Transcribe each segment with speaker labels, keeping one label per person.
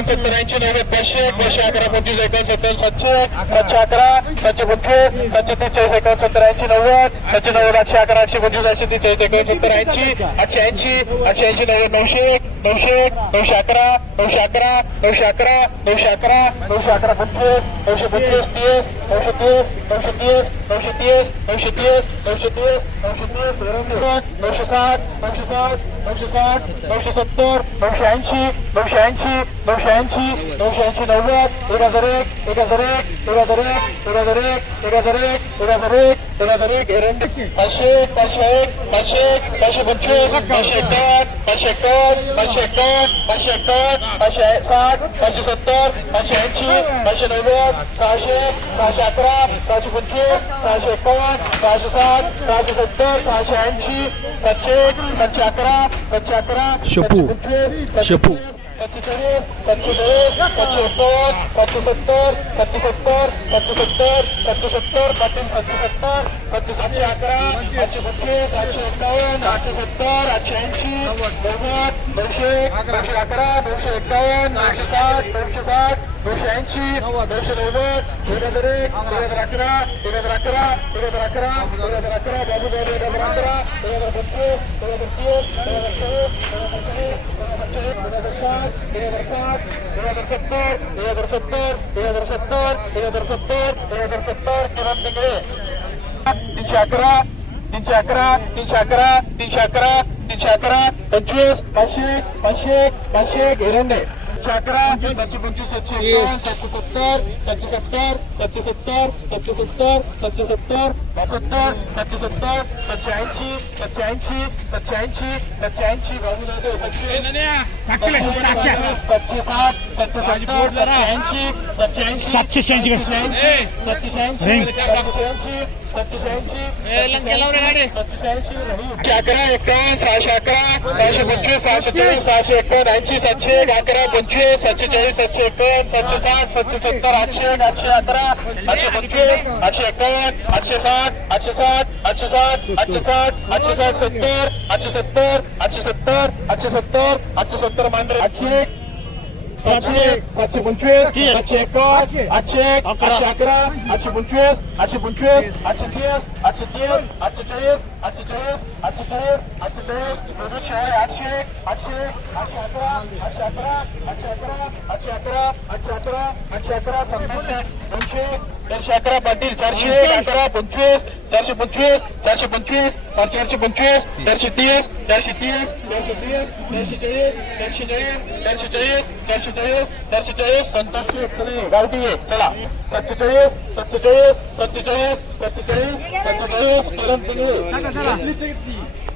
Speaker 1: एकावन्न सत्तर ऐंशी नव्वद पाचशे पाचशे अकरा पंचवीस एकावन्न सत्तावन्न सातशे सातशे अकरा सातशे पंचवीस सातशे त्रेचाळीस एकावन्न सत्तर ऐंशी नव्वद सातशे नव्वद आठशे अकरा आठशे पंचवीस आठशे त्रेचाळीस एकावन्न सत्तर ऐंशी आठशे ऐंशी आठशे ऐंशी नव्वद नऊशे नऊशे नऊशे अकरा नऊशे अकरा नऊशे अकरा नऊशे अकरा नऊशे अकरा पंचवीस नऊशे पंचवीस तीस नऊशे तीस नऊशे तीस नऊशे तीस नऊशे तीस नऊशे तीस नऊशे तीस नऊशे साठ नऊशे सात नऊशे साठ नऊशे सत्तर नऊशे ऐंशी नऊशे ऐंशी नऊशे ऐंशी नऊशे ऐंशी नव्वद एक हजार एक एक हजार एक एक हजार एक एक हजार एक एक हजार एक एक हजार एक हजार एक एरंडी पाचशे पाचशे एक पाचशे एक पाचशे पंचवीस पाचशे एकावन्न पाचशे एकावन्न पाचशे एकावन्न पाचशे एकावन्न पाचशे साठ पाचशे सत्तर पाचशे ऐंशी पाचशे नव्वद सहाशे सहाशे अकरा सहाशे पंचवीस सहाशे एकावन्न सहाशे साठ सहाशे सत्तर सहाशे ऐंशी सातशे एक सातशे अकरा सातशे अकरा. पंचवीस सातशे
Speaker 2: शपू.
Speaker 1: तीस, सातशे चाळीस सातशे चाळीस सातशे एकावन्न सत्तर सातशे सत्तर सातशे सत्तर सातशे सत्तर पाटील सातशे सत्तर अकरा आठशे बत्तीस आठशे एकावन्न आठशे सत्तर आठशे ऐंशी नव्वद नऊशे नऊशे अकरा नऊशे एकावन्न नऊशे सात नऊशे सात नऊशे ऐंशी नऊशे नव्वद दोन हजार एक दोन हजार अकरा दोन हजार अकरा दोन हजार अकरा दोन हजार अकरा बाबू दोन हजार अकरा दोन हजार पंचवीस दोन हजार तीस दोन हजार चोवीस दोन हजार चोवीस दोन हजार चाळीस दोन हजार साठ दोन हजार सत्तर दोन हजार सत्तर दोन हजार सत्तर दोन हजार सत्तर दोन हजार सत्तर. किरण तिकडे तीनशे अकरा तीनशे अकरा तीनशे अकरा तीनशे अकरा तीनशे अकरा पंचवीस पाचशे पाचशे पाचशे घेरंडे. सातशे अकरा सातशे पंचवीस सातशे एकावन्न सातशे सत्तर सातशे सत्तर सातशे सत्तर सातशे सत्तर सातशे सत्तर सत्तर सातशे सत्तर सातशे ऐंशी सातशे ऐंशी सातशे ऐंशी सातशे ऐंशी बाबू सातशे. सात
Speaker 2: शहाऐंशी.
Speaker 1: अकरा एकावन्न सहाशे अकरा सहाशे पंचवीस सहाशे चाळीस सहाशे एकावन्न ऐंशी सातशे एक अकरा पंचवीस सातशे चाळीस सातशे एकावन्न सातशे साठ सातशे सत्तर आठशे एक आठशे अकरा आठशे पंचवीस आठशे एकावन्न आठशे साठ आठशे साठ आठशे साठ आठशे साठ आठशे साठ सत्तर आठशे सत्तर आठशे सत्तर आठशे सत्तर आठशे सत्तर मांजरे आठशे सातशे सातशे पंचवीस सातशे एकावन्न आठशे एक, आठशे अकरा आठशे पंचवीस आठशे पंचवीस आठशे तीस आठशे तीस आठशे चाळीस आठशे चाळीस आठशे चाळीस आठशे चाळीस दोनशे आठशे आठशे आठशे अकरा आठशे अकरा आठशे अकरा आठशे अकरा आठशे अकरा आठशे अकरा दोनशे चारशे अकरा पाटील चारशे एक, अकरा पंचवीस चारशे पंचवीस चारशे पंचवीस चारशे पंचवीस चारशे तीस चारशे तीस चारशे तीस चारशे चाळीस चारशे चाळीस चारशे चाळीस चारशे चाळीस चारशे चाळीस चले गावठी चला. सातशे चाळीस सातशे चाळीस सातशे चाळीस सातशे चाळीस सातशे चाळीस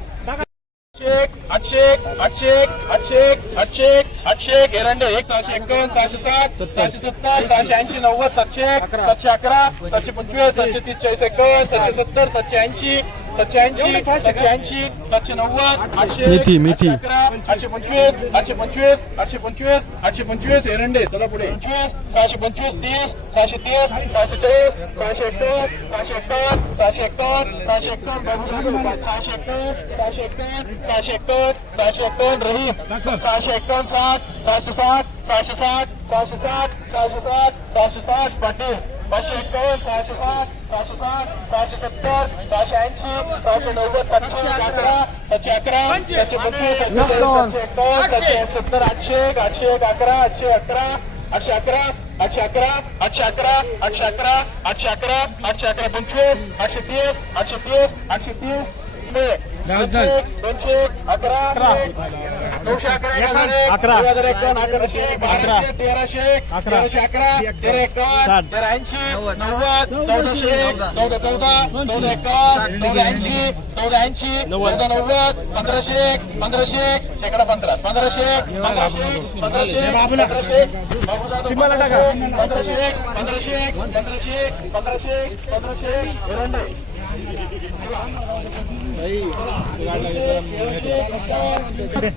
Speaker 1: आठशे आठशे आठशे आठशे आठशे एक, आठशे एक, एरंडे एक सहाशे एकावन्न सहाशे साठ सहाशे सत्तर सहाशे ऐंशी नव्वद सातशे सातशे अकरा. सातशे पंचवीस सातशे तीस चाळीस एकावन्न सातशे सत्तर सातशे ऐंशी. सातशे ऐंशी सातशे ऐंशी सातशे नव्वद आठशे
Speaker 2: मेथी, मेथी.
Speaker 1: आठशे पंचवीस आठशे पंचवीस आठशे पंचवीस आठशे पंचवीस. एरंडे चला पुढे. पंचवीस सहाशे पंचवीस तीस सहाशे तीस सहाशे चाळीस सहाशे एकावन्न सहाशे एकावन्न सहाशे एकावन्न सहाशे एकावन्न. सहाशे एकावन्न सहाशे एकावन्न सहाशे एकावन्न सहाशे एकावन्न. रहीम सहाशे एकावन्न साठ सहाशे साठ सहाशे साठ सहाशे साठ सहाशे साठ सहाशे साठ. पाटील. पाचशे एकावन्न सहाशे साठ सहाशे साठ सहाशे सत्तर सहाशे ऐंशी सहाशे नव्वद सातशे एक, अकरा. सातशे अकरा सातशे पंचवीस सातशे एकावन्न सातशे सत्तर आठशे एक, आठशे एक अकरा आठशे अकरा आठशे अकरा आठशे अकरा आठशे अकरा आठशे अकरा आठशे अकरा आठशे अकरा पंचवीस आठशे तीस आठशे तीस आठशे तीस. दोनशे एक, दोनशे अकरा नऊशे अकरा एक हजार एक,
Speaker 2: अकरा.
Speaker 1: दोन हजार एकावन्न अकराशे बाराशे तेराशे
Speaker 2: अकरा.
Speaker 1: तेराशे अकरा तेरा एकावन्न. तेरा ऐंशी नव्वद चौदाशे एक, चौदा चौदा चौदा एकावन्न चौदा ऐंशी चौदा ऐंशी चौदा नव्वद पंधराशे एक पंधराशे एक शेकडा पंधरा पंधराशे एक पंधराशे पंधराशे पंधराशे पंधराशे एक पंधराशे एक पंधराशे एक पंधराशे पंधराशे एरंडे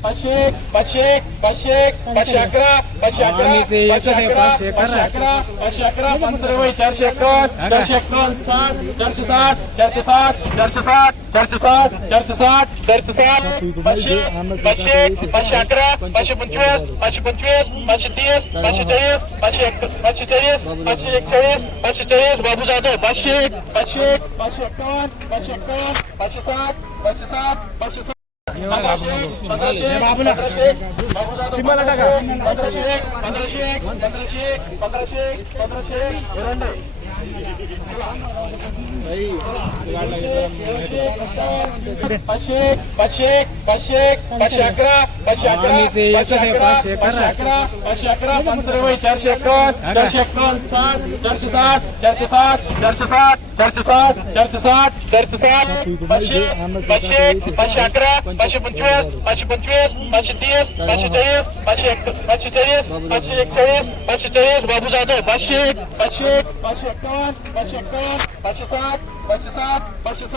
Speaker 1: पाचशे एक, पाचशे एक, पाचशे एक, पाचशे अकरा पाचशे अकरा पाचशे अकरा पाचशे अकरा पाचशे अकरा पंचरवै चारशे एकावन्न चारशे एकावन्न साठ चारशे साठ चारशे साठ चारशे चारशे साठ चारशे साठ चारशे साठ पाचशे पाचशे पाचशे अकरा पाचशे पंचवीस पाचशे पंचवीस पाचशे तीस पाचशे चाळीस पाचशे पाचशे चाळीस पाचशे एकचाळीस पाचशे चाळीस बाबू जाधव पाचशे एक, पाचशे एक, पाचशे एक्कावन्न पाचशे एक्कावन्न पाचशे सात पाचशे सात पाचशे सात पंधराशे पंधराशे पंधराशे बाबू जाधव पंधराशे पंधराशे पंधराशे पंधराशे पंधराशे पाचशे पाचशे पाचशे पाचशे अकरा पाचशे अकरा पाचशे अकरा पाचशे अकरा पाचशे अकरा पंचरवै चारशे चारशे साठ चारशे साठ चारशे साठ चारशे साठ चारशे साठ चारशे साठ चारशे साठ पाचशे पाचशे पाचशे अकरा पाचशे पंचवीस पाचशे पंचवीस पाचशे तीस पाचशे चाळीस पाचशे पाचशे चाळीस पाचशे एकचाळीस पाचशे चाळीस बाबू जाधव पाचशे एक पाचशे एक पाचशे एक्कावन्न पाचशे एक्कावन्न पाचशे सात पाचशे सात पाचशे सात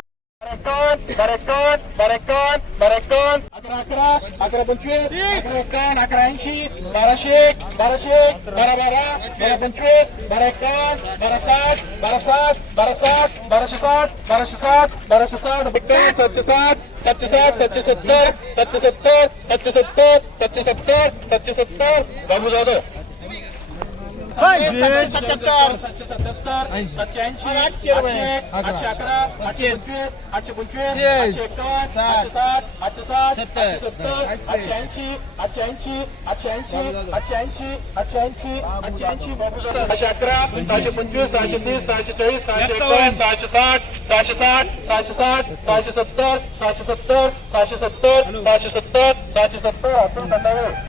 Speaker 1: बारा एकावन्न बारा एकावन्न बारा एकावन्न अकरा अकरा अकरा पंचवीस अकरा एकावन्न अकरा ऐंशी बाराशे एक बाराशे एक बारा बारा बारा पंचवीस बारा एकावन्न बारा साठ बारा साठ बारा साठ बाराशे साठ बाराशे साठ बाराशे साठ एक्कावन्न सातशे साठ सातशे साठ सातशे सत्तर सातशे सत्तर सातशे सत्तर सातशे सत्तर सातशे सत्तर बाबू जाधव सहाशे अकरा सहाशे पंचवीस सहाशे तीस सहाशे चाळीस सहाशे एकावन्न. सहाशे साठ सहाशे साठ सहाशे साठ सहाशे सत्तर सहाशे सत्तर सहाशे सत्तर सहाशे सत्तर सहाशे सत्तर. अतुल खंडागळे